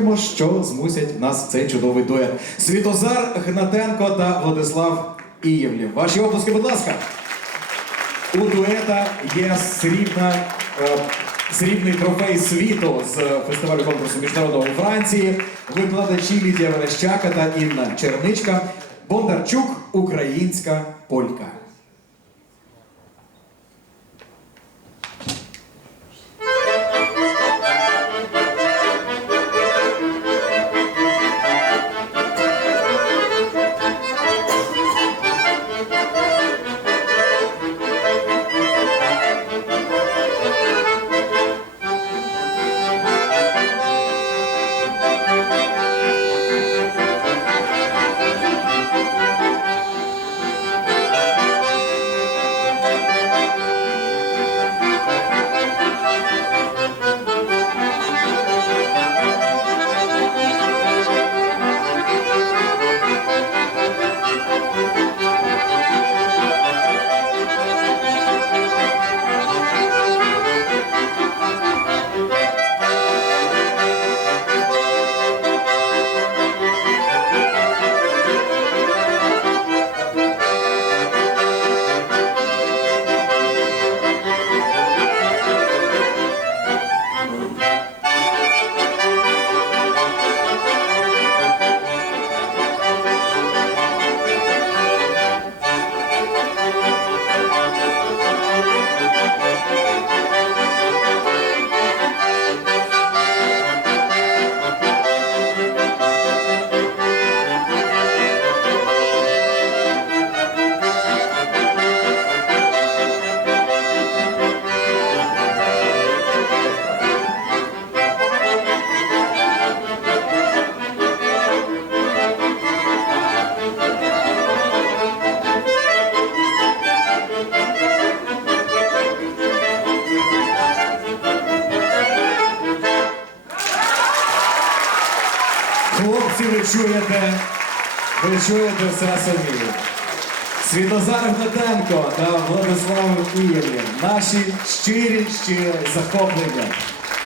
Послухаймо, що змусять нас цей чудовий дует. Світозар Гнатенко та Владислав Ієвлів. Ваші оплески, будь ласка. У дуета є срібна, е, срібний трофей світу з фестивалю конкурсу міжнародного у Франції. Викладачі Лідія Верещака та Інна Черничка. Бондарчук, українська полька. Хлопці, ви чуєте, ви чуєте все самі. Світозар Гнатенко та Владислав Києві. Наші щирі, щирі захоплення.